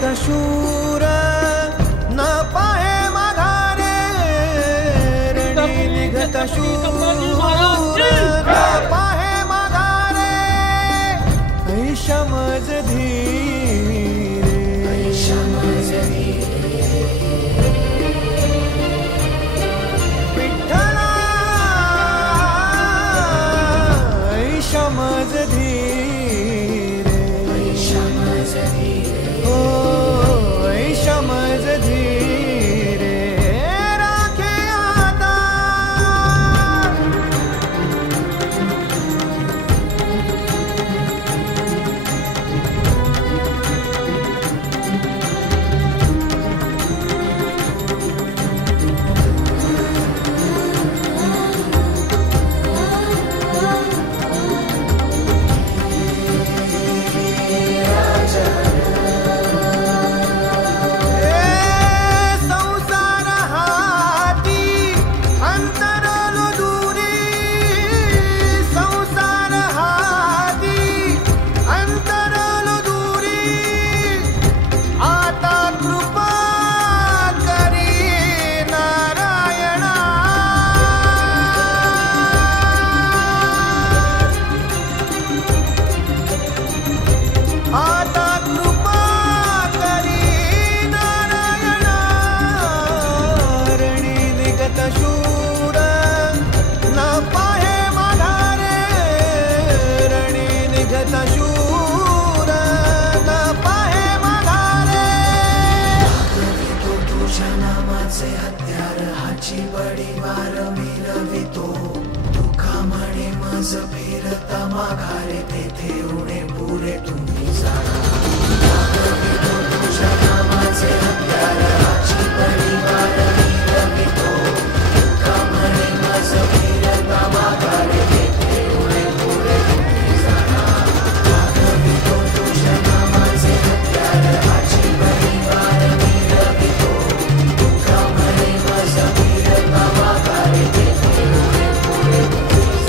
निघत शूर न पाहे माघारे रणी निघत शूर न पाहे माघारे ऐशा मज धीरे ऐशा मज विठ्ठला ऐशा मज धीरे ऐशा मज धीरे ओ ऐशा मज धीरे राखे आता फिरता माघारे तेथे उडे पुरे तुम्ही तुझ्या नामाचे हत्यार हाची बळी वारवितो तुका म्हणे माझ फिरता माघारे तेथे उडे पुरे तुम्ही वारवितो तुझ्या नामाचे हत्यार हाची बळी वारवितो तुका म्हणे माझ फिरता माघारे तेथे उडे पुरे तुम्ही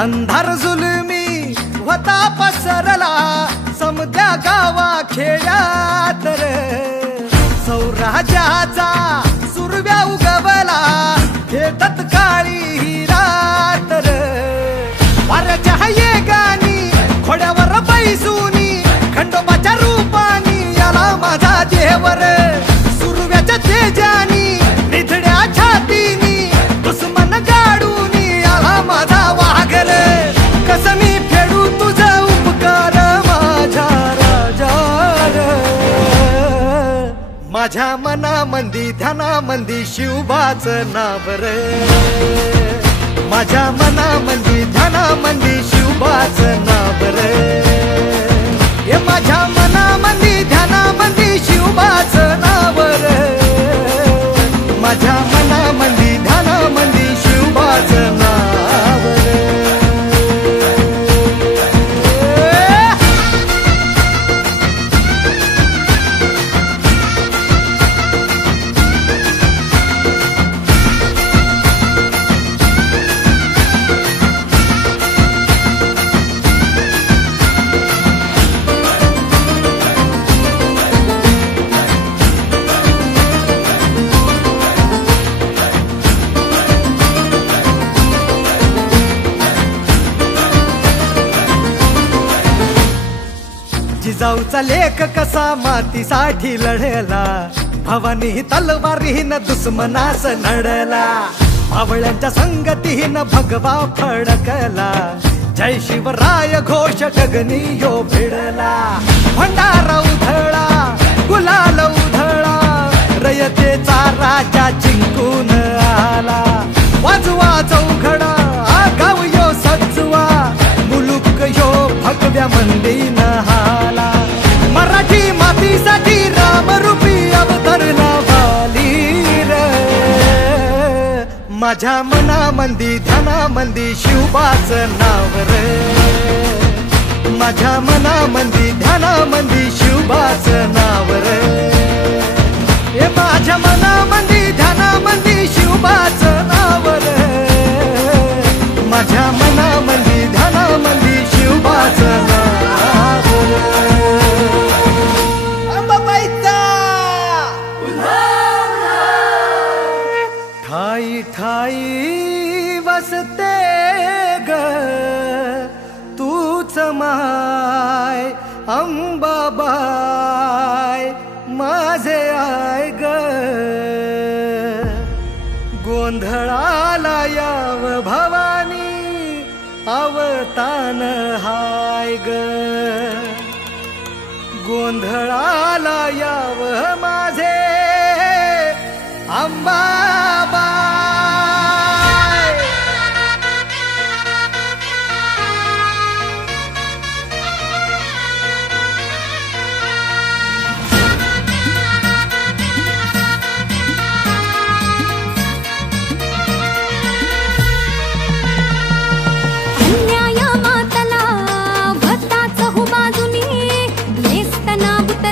अंधार जुलमी होता पसरला समद्या गावा खेड्यात रे सौराज्याचा सुरव्या उगवला हे तत्काळी ही रात रे वाऱ्याच्या येगानी घोड्यावर बैसूनी खंडोबाच्या रूपानी याला माझा देवर सुरव्याच्या तेजानी निधड्या छातीनी दुश्मन गाडूनी याला माझा वाघर कसं मी फेडू तुझा उपकार माझ्या राजा माझ्या मनामंदी ध्यानामंदी शिवबाचं नाव रे माझ्या मनामंदी ध्यानामंदी शिवबाचं नाव रे हे माझ्या मनामंदी ध्यानामंदी शिवबाचं नाव रे माझ्या मनामंदी ध्यानामंदी शिवबाचं नाव रे जिजाऊचा लेख कसा मातीसाठी लढला, भवानी तलवारीन दुश्मनास नडला, भावळ्यांच्या संगतीन भगवा फडकला, जय शिवराय घोष गगनी यो भिडला, भंडारा उधळा गुलाल उधळा, रयतेचा राजा जिंकून आला, वाजवा चौघडा गाव यो सजवा, मुलुक यो भगव्या मंदीन हाला, मराठी मातीसाठी रामरूपी अवतरला वालीर, माझ्या मनामंदी ध्यानामंदी शिवबाचं नाव रे, माझ्या मनामंदी ध्यानामंदी शिवबाचं नाव रे, हे माझ्या मनामंदी ध्यानामंदी शिवबाचं नाव रे, माझ्या मनामंदी ध्यानामंदी शिवबाचं नाव रे. अंबाबाईचा ठाई ठाई वसते ग तूच माय अंबाबाई माझे आय ग, गोंधळाला याव भवानी अवतान हाय ग, गोंधळाला याव माझे अंबाबाई.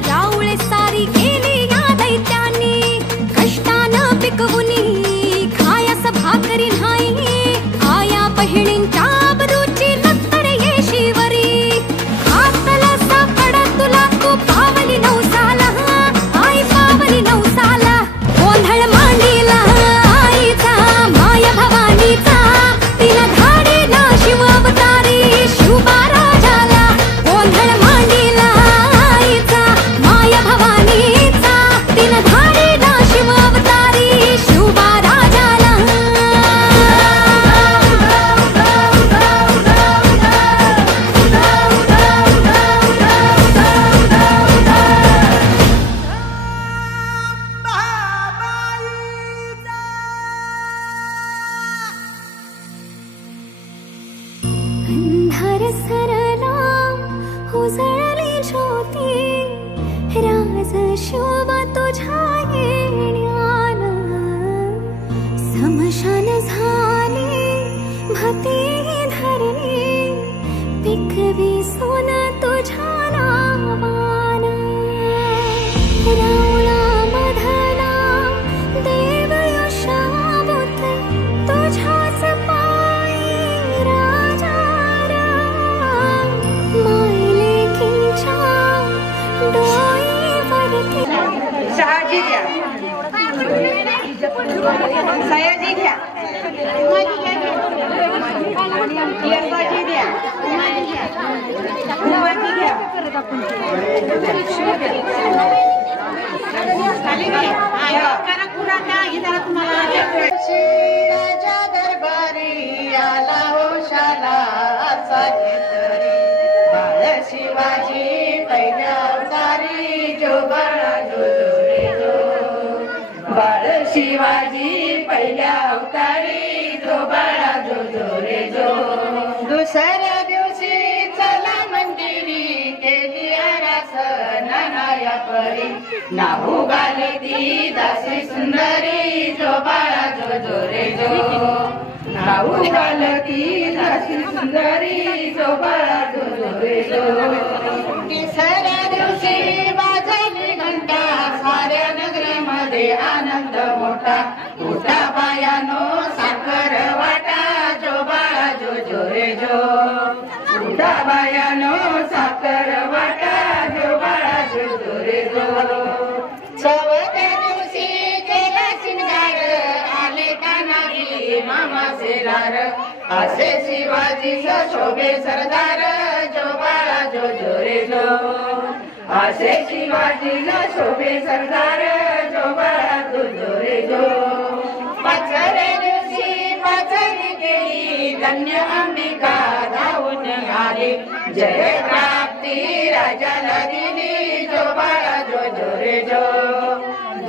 राऊळे सारी गेली या दैत्यानी, कष्टानं पिकवुनी खायास भाकरी नाही, आया बहिणींच्या आबरूची लत्तर येशीवरी, हातला सापड तुला तू पावली नवसाला, आई पावली नवसाला, गोंधळ मांडीला आईचा माया भवानीचा, तिला धाडी ना शिव अवतारी शिवबा राजाला, गोंधळ मांडीला भवानीचा, तिन धाडी ना शिव अवतारी शिवबा राजाला. अंधार सरला उजळली ज्योती, राज शोभा तुझ्या येण्यानं, समशान झाली भती धरणी, पिकवी सोन तुझ्या नावानं, रावणा मधला देव यशावत तुझ्याच पायी राजारा, मायलेकींच्या शहाजी घ्या, सयाजी घ्या, येसाजी द्या, उमाजी घ्या, राजा दरबारी आला होशाला घेतरी, बाळ शिवाजी पहिल्या अवतारी जो बाळा जो जो रे जो, बाळ शिवाजी पहिल्या अवतारी जो बाळा जो जो रे जो, दुसऱ्या दिवशी चला मंदिरी केली आरास नानाया परी, नाहू गाली ती दासी सुंदरी जो बाळा जो जो रे जो, नाहू गालती दासी सुंदरी जो बाळा जो जो रे जो, तिसऱ्या दिवशी वाजली घंटा साऱ्या नगरीमध्ये आनंद मोठा, मोठा बायानो साखर वाटा जो बाळा जो जो रे जो, मोठा बायानो साखर वाटा जो बाळा जो जो रे जो, चौथ्या दिवशी केला शिंगार आले कानाली मामाचे खिलार असे शिवाजीचा शोभे सरदार जो बाळा जो जो रे जो असे शिवाजीला शोभे सरदार जो बाळा जो जो रे जो पाचरे दिवशी पाचरी केली धन्य अंबिका धावून आली जय प्राप्ती राजाला दिली जो बाळा जो जो रे जो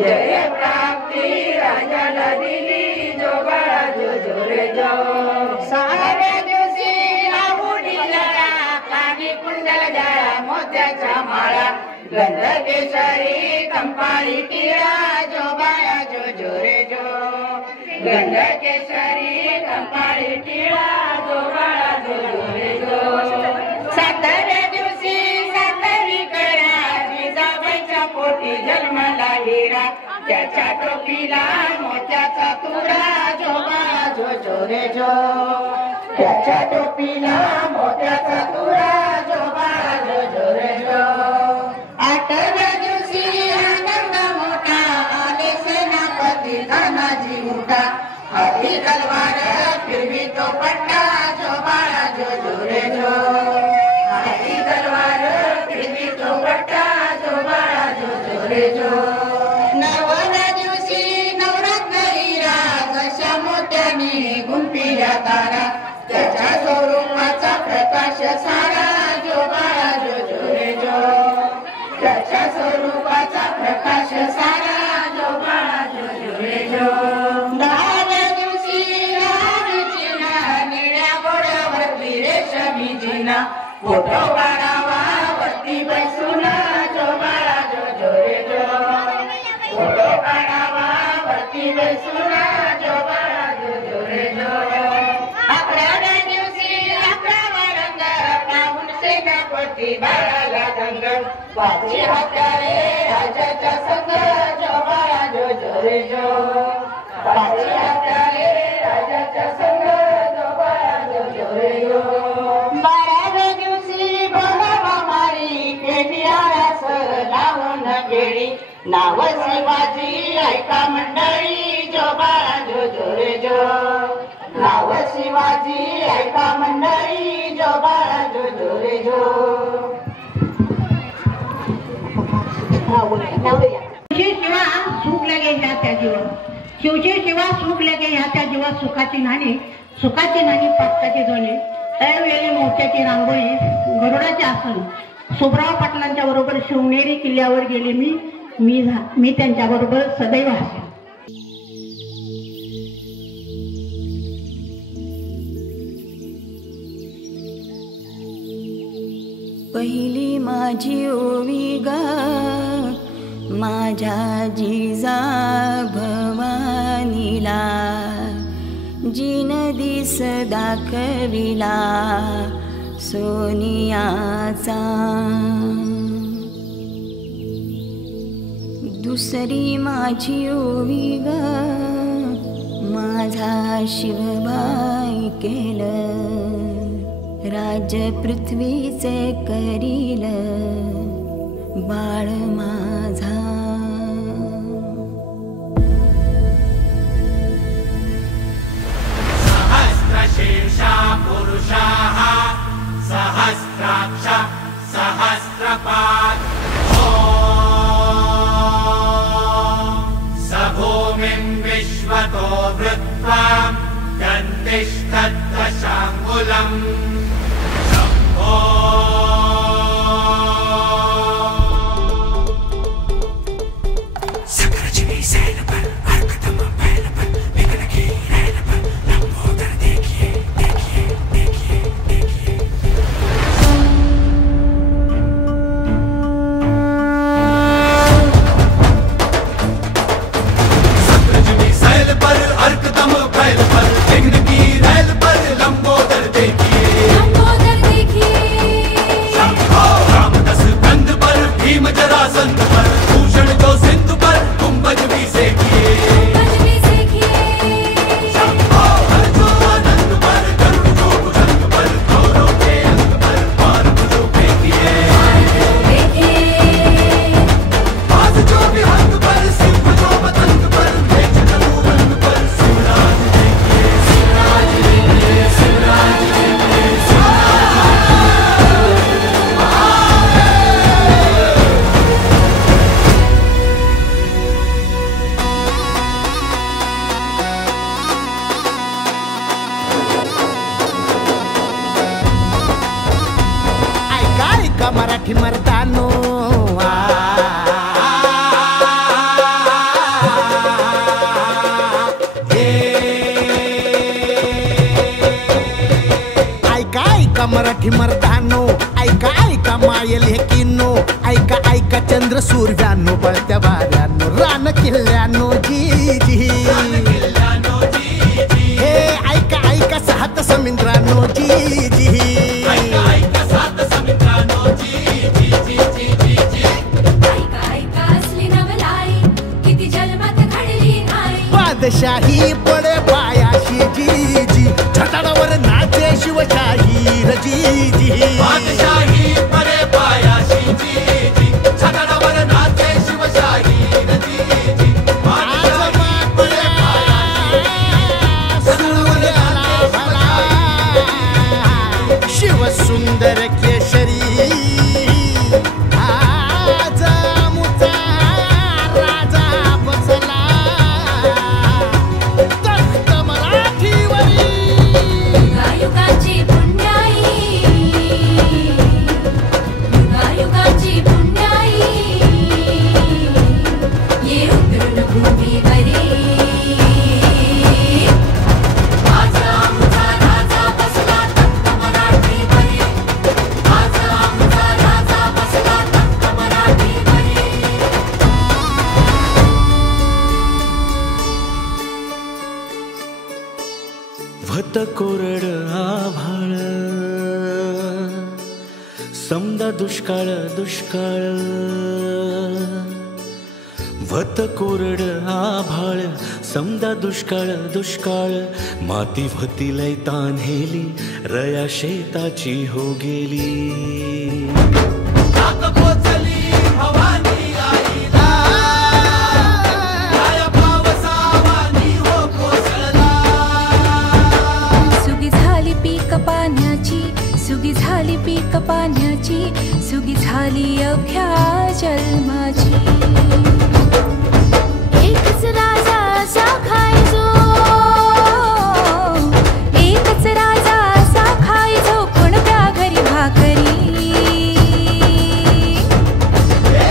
जय प्राप्ती राजाला दिली जो बाळा जो जो रे जो सहाव्या दिवशी लावून लळा कानी कुंडल जळा मोत्याच्या माळा गंध केसरी कंपाळी टिळा जो बाळा जो जो रे जो गंध केसरी कंपाळी टिळा जो बाळा जो जो रे जो सातव्या दिवशी सातवी कळा जिजाबाईच्या पोटी जन्मला हिरा त्याच्या टोपीला मोत्याचा तुरा जो बाळा जो जो रे जो त्याच्या टोपीला मोत्याचा तुरा जो बाळा जो जो रे जो आठव्या दिवशी आनंद मोठा आले सेनापती तानाजी मोठा हाती तलवार फिरवी तो पट्टा जो बाळा जो जो रे जो हाती तलवार फिरवी तो पट्टा जो बाळा जो जो रे जो नवव्या दिवशी नवरत्न हिरा जशा मोत्याने गुंफिल्या तारा त्याच्या स्वरूपाचा प्रकाश सारा जो बाळा जो जो रे जो त्याच्या स्वरूपाचा प्रकाश सारा जो बाळा जो जो रे जो दहाव्या दिवशी रामचीना निळ्या घोड्यावरती रेशमी जिना फोटो काढावा वरती बसून जो बाळा जो जो रे जो फोटो काढावा वरती बसून जो बाळा जो जो रे जो अकराव्या दिवशी 11वा रंग पाहून सेनापती बाळाला गंग वाची हत्यारे राजाच्या संग जो बाळा जो जो रे जो वाची हत्यारे राजाच्या संग जो बाळा जो जो रे जो 12व्या दिवशी बोलावा मारी केली आरास लावून गेली नाव शिवाजी ऐका मंडळी जो बाळा जो जो रे जो नाव शिवाजी ऐका मंडळी जो बाळा जो जो रे जो शिवा सुख लगे ह्या त्या जीवा शिवचे शिवा सुख लगे ह्या त्या जीवा सुखाची नाणी पाटकाची झोली त्यावेळी मोत्याची रांगोळी गरुडाचे आसन सुभराव पाटलांच्या बरोबर शिवनेरी किल्ल्यावर गेले मी त्यांच्या बरोबर सदैव असेल. पहिली माझी ओवी गा माझ्या जिजा भवानीला जिन दिस दाखविला सोनियाचा दुसरी माझी ओवी ग माझा शिवबाई केलं राज्य पृथ्वीचे करील बाळ माझा सहस्रशीर्षा पुरुषाः सहस्राक्ष सहस्रपात् स भूमिं विश्वतो वृत्वा दन्तिष्ठद्दशाङ्गुलम् लंबोदर देखिए मराठी मर्दानो ऐका मराठी मर्दानो ऐका ऐका मायल हे किन्नो ऐका ऐका चंद्र सूर्यानो बळत्या वाऱ्यानो रान किल्ल्यानो जी जी हे ऐका ऐका सात समुद्रानो जी जी ऐका सात समुद्रानो जी जी जी जी जी ऐका ऐका असली नवलाई किती जन्मात घडली नाही बादशाही पडे पायाशी जी जी छटाडावर नाचे शिवशाही जी जी बादशाही पडे पायाशी जी जी छटाडावर नाचे शिवशाही जी जी बादशाही पडे पायाशी शिव सुंदर केशरी आज मुचा राजा बसला तख्त मराठीवरी युगायुगाची पुण्याई युगायुगाची पुण्याई ये उतरून भूमीवरी आजा आमचा राजा बसला तख्त मराठीवरी आजा आमचा राजा बसला तख्त मराठीवरी भत कोरड आभाळ समदा दुष्काळ दुष्काळ भत कोरड आभाळ समदा दुष्काळ दुष्काळ माती भती लय तान्हेली रया शेताची हो गेली नाक पोचली भवानी आईला काय पावसावानी हो कोसळला सुगी झाली पीक पाण्याची सुगी झाली पीक पाण्याची सुगी झाली अवघ्या जन्माची एकच राजा असा खायचो एकच राजा असा खायचो कोणत्या घरी भाकरी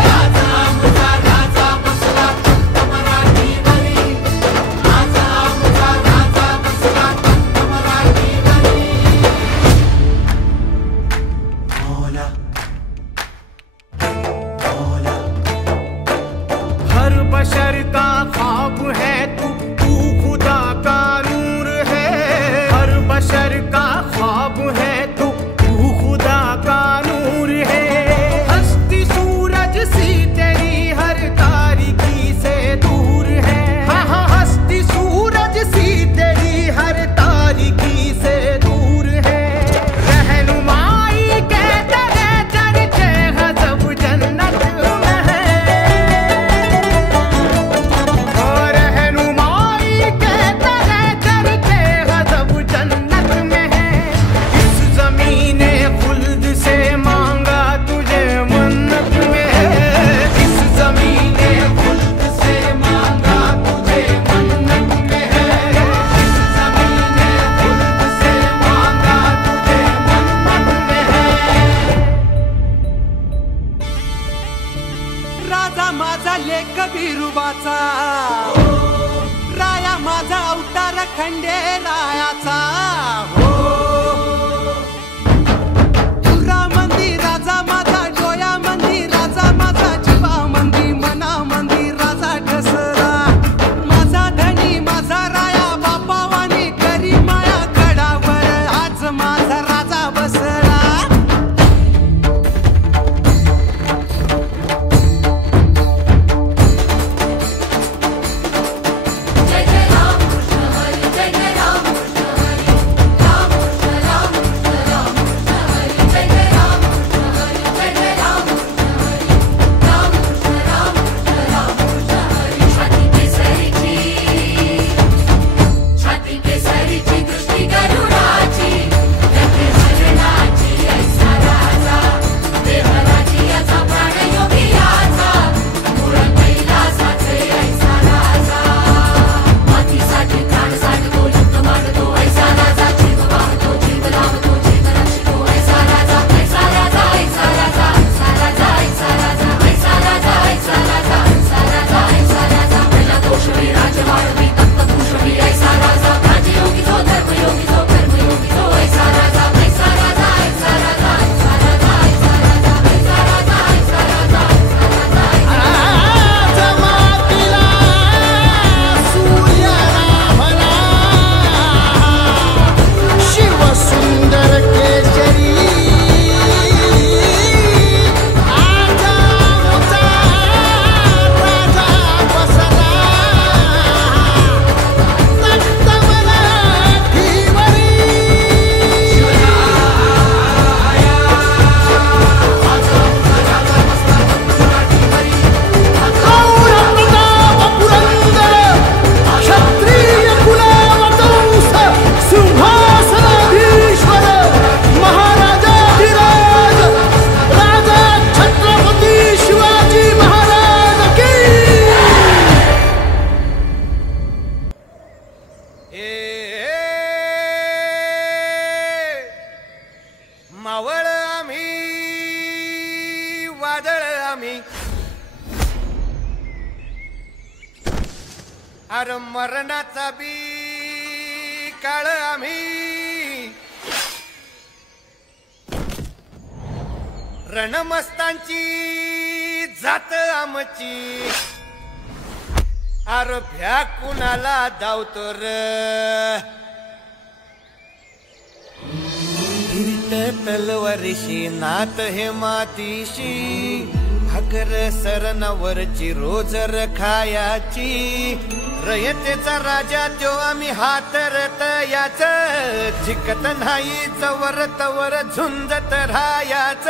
आजा आमचा राजा बसला तख्त मराठीवरी आजा आमचा राजा बसला तख्त मराठीवरी बोला हर बशर का ख्वाब है तू खुदा का नूर है हर बशर का ख्वाब है तू खुदा का नूर है हस्ती सूरज सी तेरी हर तारीकी से दूर है हाँ हाँ हस्ती सूरज सी तेरी हर तारीकी से दूर है रहनुमाई के तेरे चर्चे गजब जन्नत में है और रहनुमाई के तेरे चर्चे गजब जन्नत में है इस ज़मीने खुल्द से मांगा तुझे मन्नत में है इस ज़मीने खुल्द से मांगा तुझे मन्नत में है इस ज़मीने खुल्द से मांगा तुझे मन्नत में है राजा माझा लेक बिरुबाचा राया माझा अवतार खंडे रायाचा हो तुरा मंदी राजा माझा डोया मंदी राजा माझा जीवा मंदी मना मंदी राजा ठसरा माझा धनी माझा राया बापावानी करी माया गडावर आज माझा राजा बसला जय जय राम कृष्ण हरी जय जय राम कृष्ण हरी मावळ आम्ही वादळ आम्ही अरे मरणाचा बी काळ आम्ही रणमस्तांची जात आमची अरे भ्या कुणाला धावतो र तलवारीशी नात हे मातीशी भाकर सरणावरची रोजर खायाची रयतेचा राजा त्यो आम्ही हातरत याच जिकत नाही जवर तवर झुंजत राहायाच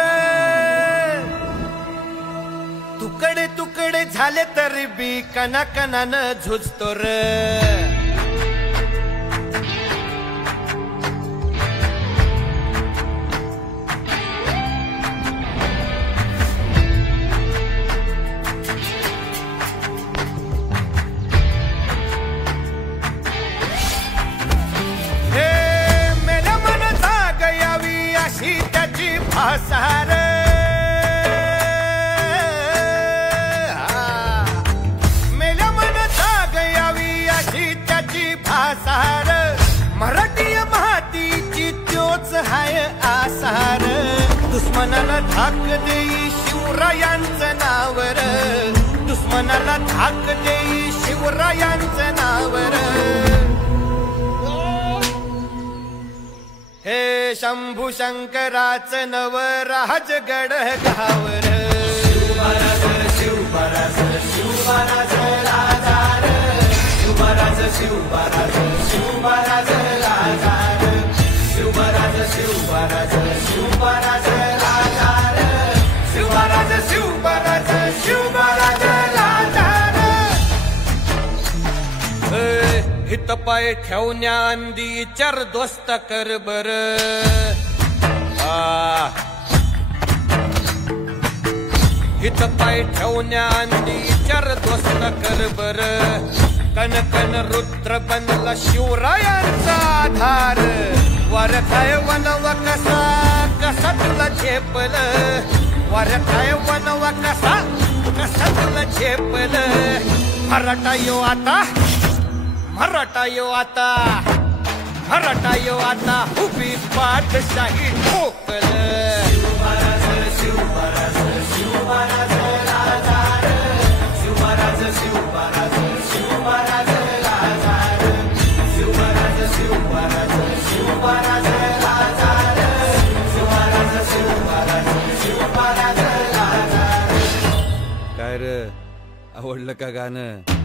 तुकडे तुकडे झाले तरी बी कणाकणानं झुजतो र भासार मेल्या मनता गयावी अशी त्याची भासार मराठी मातीची त्योच हाय आसार दुश्मनाला धाक देई शिवरायांचं नावर दुश्मनाला धाक देई शिवरायांचं नावर हे शंभू शंकराचं नवराज गड गावर शिवराज शिवराज शिवराज राजार शिवराज शिवराज शिवराज राजार शिवराज शिवराज शिवराज राजार शिवराज शिवराज शिवराज राजार हित पाय ठेवण्या अंदी चर दोस्त कर बर हित पाय ठेवण्या अंदी चर दोस्त कर बर कन कन रुद्र बनला शिवरायांचा आधार वारखाय वनवा कसा कसा तुला झेपल वारखाय वनवा कसा कसा तुला झेपल मराठा यो आता मराठा यो आता मराठा यो आता उभी पाठशाही ठोकल शिवराज शिवराज शिवराज राजार शिवराज शिवराज शिवराज राजार शिवराज शिवराज शिवराज राजार शिवराज शिवराज शिवराज राजार काय रे आवडलं का गाणं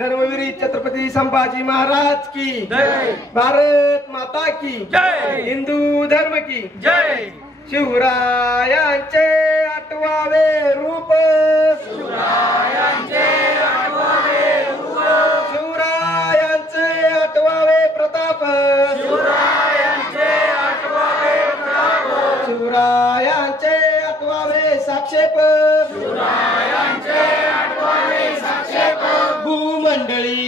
धर्मवीर छत्रपति संभाजी महाराज की जय भारत माता की जय हिंदू धर्म की जय शिवरायांचे आठवावे रूप शिवरायांचे आठवावे रूप शिवरायांचे आठवावे प्रताप शिवरायांचे आठवावे प्रताप शिवरायांचे आठवावे साक्षेप शिवरायांचे आठवावे साक्षेप भूमंडळी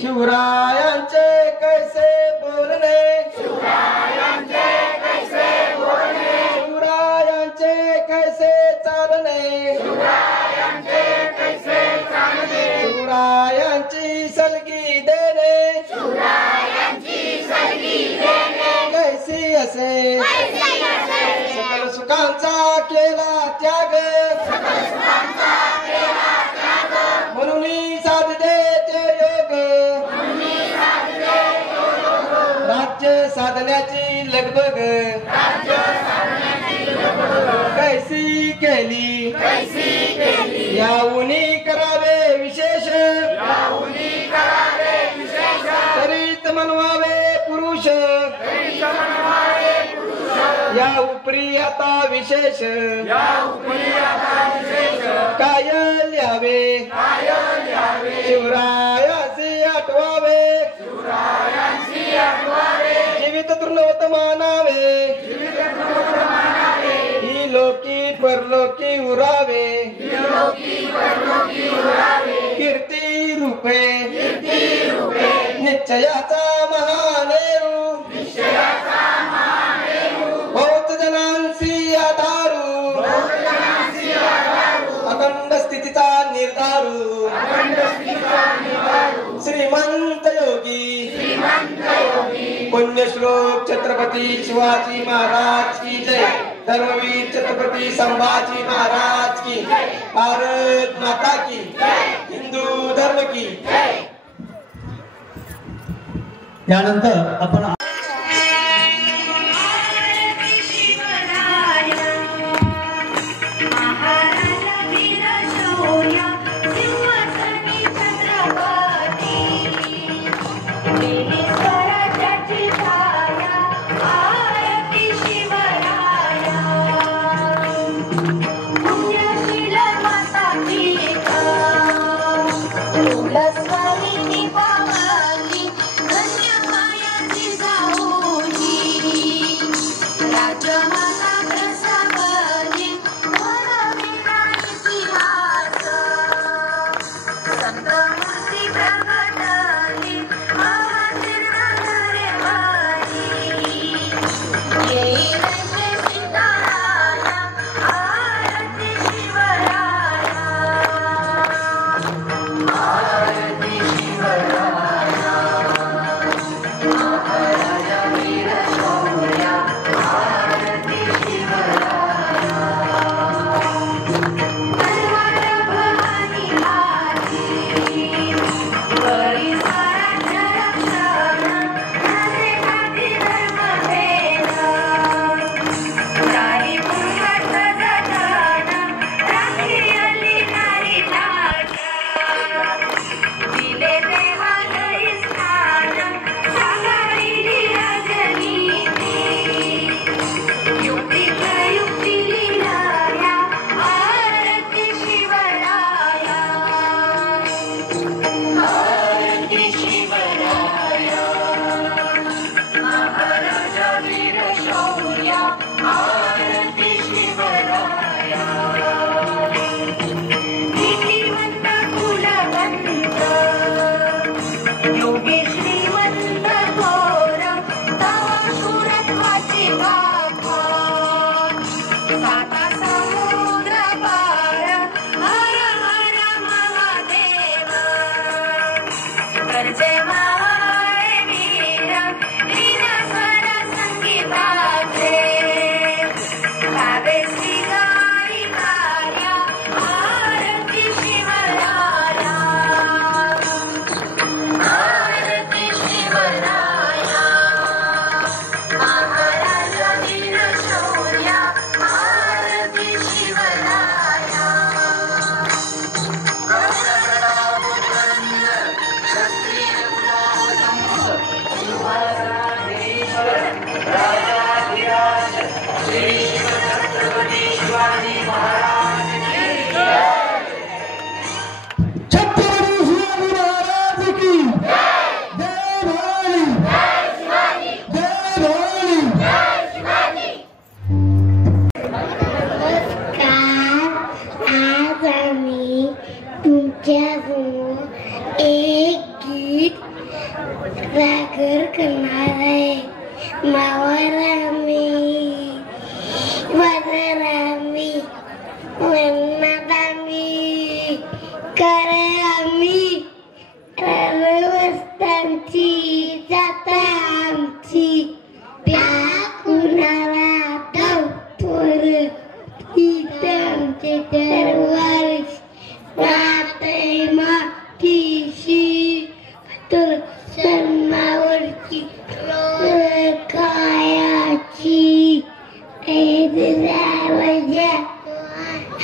शिवरायांचे कैसे बोलणे शिवरायांचे कैसे बोलणे शिवरायांचे कैसे चालणे शिवरायांचे कैसे चालणे शिवरायांची सलगी देणे शिवरायांची सलगी देणे कैसी असे सकल सुखांचा केला त्याग सकल सुखांचा केला त्याग म्हणून साधते ते योग राज्य साधण्याची लगबग कैसी केली याऊनी करावे विशेष तरीत मनवावे पुरुष या उपरी आता विशेष काय लिहावे शिवरायांची आठवावे जीवित तृणवत मानावे ही लोकी परलोकी उरावे कीर्ती रूपे निश्चयाचा महानेरू बहुत जनांसी आधारू अखंड स्थितीचा निर्धारू श्रीमंत योगी पुण्यश्लोक छत्रपती शिवाजी महाराज की जय धर्मवीर छत्रपती संभाजी महाराज की भारत माता की हिंदू धर्म की यानंतर आपण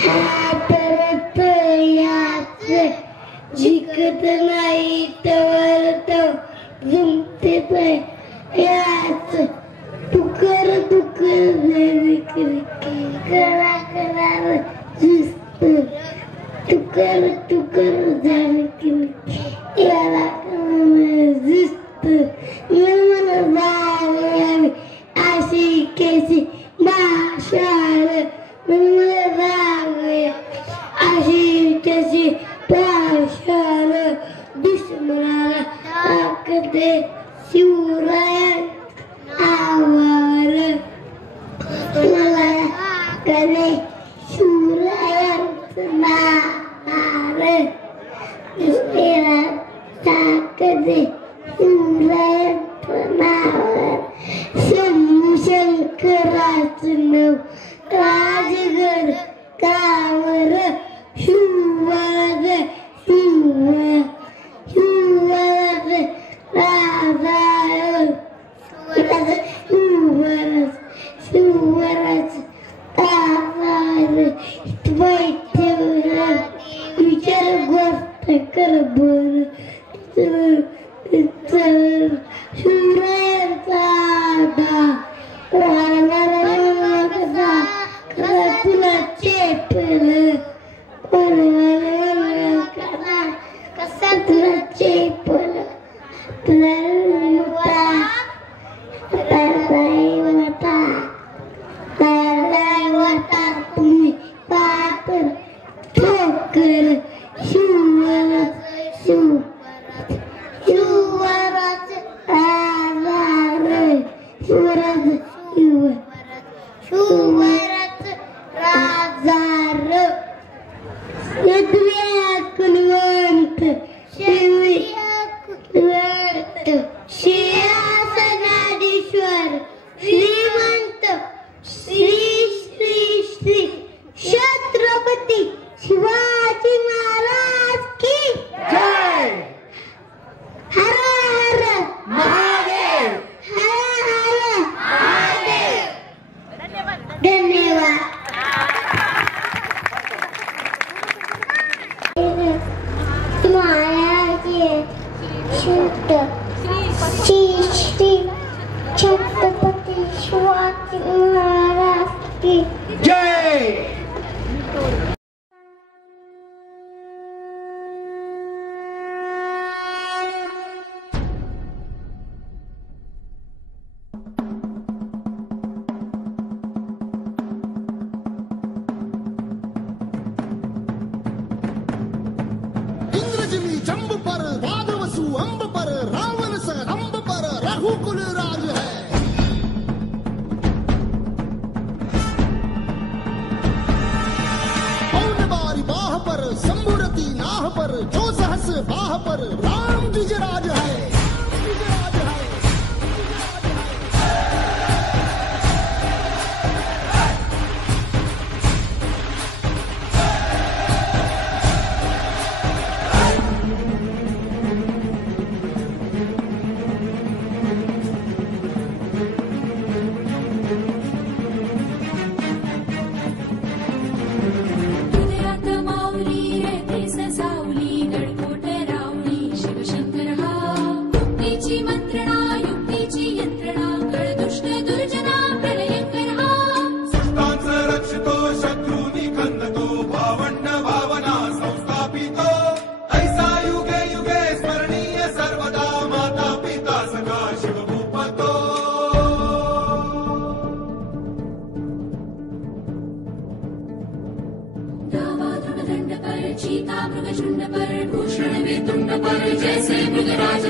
Yeah. करा करा तुकर जानकी याला जिस्त मन बावे अशी कैसी भाषार मन बावे अशी कैसी भाषार दुश्मनाला ताकदे शिवराया आवार मला करे शिवरायांच नार तेरा ताकदे शिवरायांच नार शंभू शंकराचं नाव राजगड कावर शिवराज शिवराज राजा शिवराज तावर विचार गोष्ट कर बर शिवरायांचा तुला चेपल कसा तुला चेपल तुम्ही पात्र ठोकर शिवराज शिवराज शिवराज शिवराज राजार यद्व्या कुलवंत शिववंत सिंहासनाधीश्वर श्रीमंत श्री श्री श्री छत्रपती शिवाजी महाराज की जय. हर हर महादेव. हर हर महादेव. धन्यवाद. महाराज शुद्ध श्री श्री छत्रपती शिवाजी महाराज की जय. इंद्रजिमी जंब पर वादवसु अंब पर रावण स रंब पर रघुकुल राज है. पौन बारी बाह पर संबुरती नाह पर जो सहस बाह पर राम द्विजराज है. चीता मृगशुंड पर भूषण में तुंड पर जैसे मृगराज